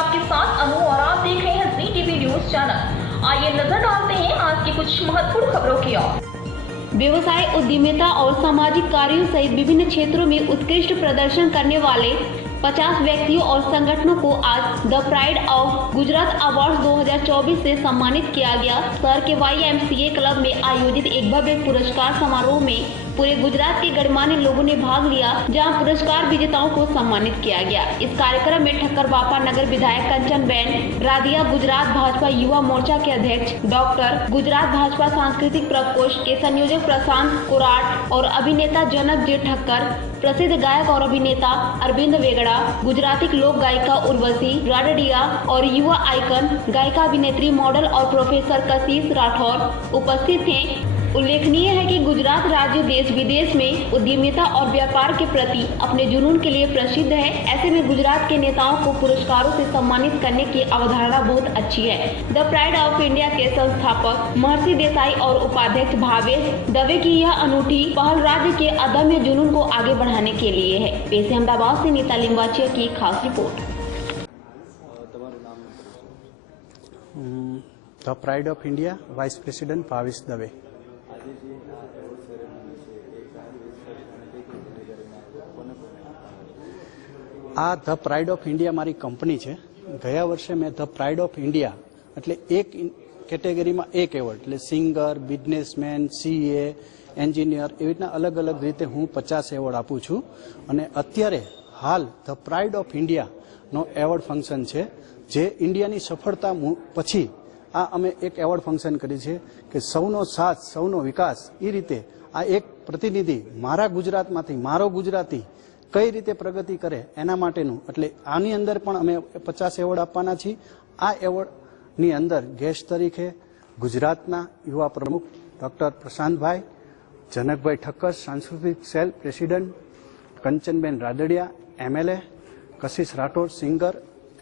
आपके साथ अनु और आप देख रहे हैं जी टीवी न्यूज चैनल। आइए नजर डालते हैं आज की कुछ महत्वपूर्ण खबरों की ओर। व्यवसाय, उद्यमिता और सामाजिक कार्यों सहित विभिन्न क्षेत्रों में उत्कृष्ट प्रदर्शन करने वाले 50 व्यक्तियों और संगठनों को आज the pride of Gujarat award 2024 से सम्मानित किया गया। शहर के YMCA क्लब में आयोजित एक भव्य पुरस्कार समारोह में पूरे गुजरात के गणमान्य लोगों ने भाग लिया, जहां पुरस्कार विजेताओं को सम्मानित किया गया। इस कार्यक्रम में ठक्कर बापा नगर विधायक कंचनबेन रादिया, गुजरात भाजपा युवा मोर्चा के अध्यक्ष डॉक्टर, गुजरात भाजपा सांस्कृतिक प्रकोष्ठ के संयोजक प्रशांत कोराट और अभिनेता जनक जे ठक्कर, प्रसिद्ध गायक और अभिनेता अरविंद वेगड़ा, गुजराती लोक गायिका उर्वशी राडडिया और युवा आइकन गायिका, अभिनेत्री, मॉडल और प्रोफेसर कशिश राठौर उपस्थित थे। उल्लेखनीय है कि गुजरात राज्य देश विदेश में उद्यमिता और व्यापार के प्रति अपने जुनून के लिए प्रसिद्ध है। ऐसे में गुजरात के नेताओं को पुरस्कारों से सम्मानित करने की अवधारणा बहुत अच्छी है। द प्राइड ऑफ इंडिया के संस्थापक महर्षि देसाई और उपाध्यक्ष भावेश दवे की यह अनूठी पहल राज्य के अदम्य जुनून को आगे बढ़ाने के लिए है। पेश अहमदाबाद से नीता लिंबाचिया की खास report. The pride of India vice president Bhavesh Dave. આ ધ પ્રાઇડ ઓફ ઇન્ડિયા મારી કંપની છે। ગયા વર્ષે મેં ધ પ્રાઇડ ઓફ ઇન્ડિયા એટલે એક કેટેગરીમાં એક એવોર્ડ એટલે સિંગર, બિઝનેસમેન, CA, એન્જિનિયર એવી રીતના અલગ અલગ રીતે હું 50 એવોર્ડ આપું છું। અને અત્યારે હાલ ધ પ્રાઇડ ઓફ ઇન્ડિયાનો એવોર્ડ ફંક્શન છે, જે ઇન્ડિયાની સફળતા પછી આ અમે એક એવોર્ડ ફંક્શન કરી છે કે સૌનો સાથ, સૌનો વિકાસ। એ રીતે આ એક પ્રતિનિધિ મારા ગુજરાતમાંથી, મારો ગુજરાતી કઈ રીતે પ્રગતિ કરે એના માટેનું, એટલે આની અંદર પણ અમે 50 એવોર્ડ આપવાના છીએ। આ એવોર્ડની અંદર ગેસ્ટ તરીકે ગુજરાતના યુવા પ્રમુખ ડૉક્ટર પ્રશાંતભાઈ, જનકભાઈ ઠક્કર, સાંસ્કૃતિક cell president Kanchanben Radadiya, MLA Kashish Rathod, singer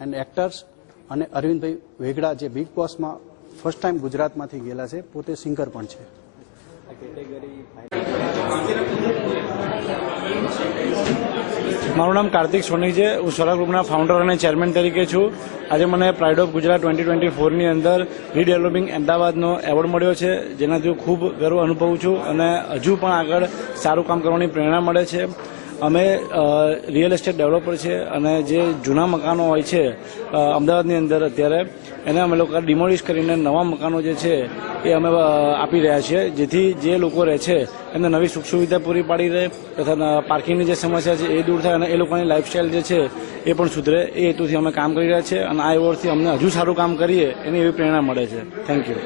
and actors, અને અરવિંદભાઈ વેગડા જે બિગ બોસમાં ફર્સ્ટ ટાઈમ ગુજરાતમાંથી ગયેલા છે, પોતે સિંગર પણ છે। મારું નામ કાર્તિક સોની છે। હું સોલા ગ્રુપના ફાઉન્ડર અને ચેરમેન તરીકે છું। આજે મને પ્રાઇડ ઓફ ગુજરાત 2024ની અંદર રીડેવલપિંગ અમદાવાદનો એવોર્ડ મળ્યો છે, જેનાથી હું ખૂબ ગર્વ અનુભવું છું અને હજુ પણ આગળ સારું કામ કરવાની પ્રેરણા મળે છે। અમે રિયલ એસ્ટેટ ડેવલપર છે અને જે જૂના મકાનો હોય છે અમદાવાદની અંદર અત્યારે, એને અમે લોકો ડિમોલિશ કરીને નવા મકાનો જે છે એ અમે આપી રહ્યા છીએ, જેથી જે લોકો રહે છે એમને નવી સુખ સુવિધા પૂરી પાડી રહે તથા પાર્કિંગની જે સમસ્યા છે એ દૂર થાય અને એ લોકોની લાઇફસ્ટાઇલ જે છે એ પણ સુધરે, એ હેતુથી અમે કામ કરી રહ્યા છીએ। અને આ એવોર્ડથી અમને હજુ સારું કામ કરીએ એની એવી પ્રેરણા મળે છે। Thank you.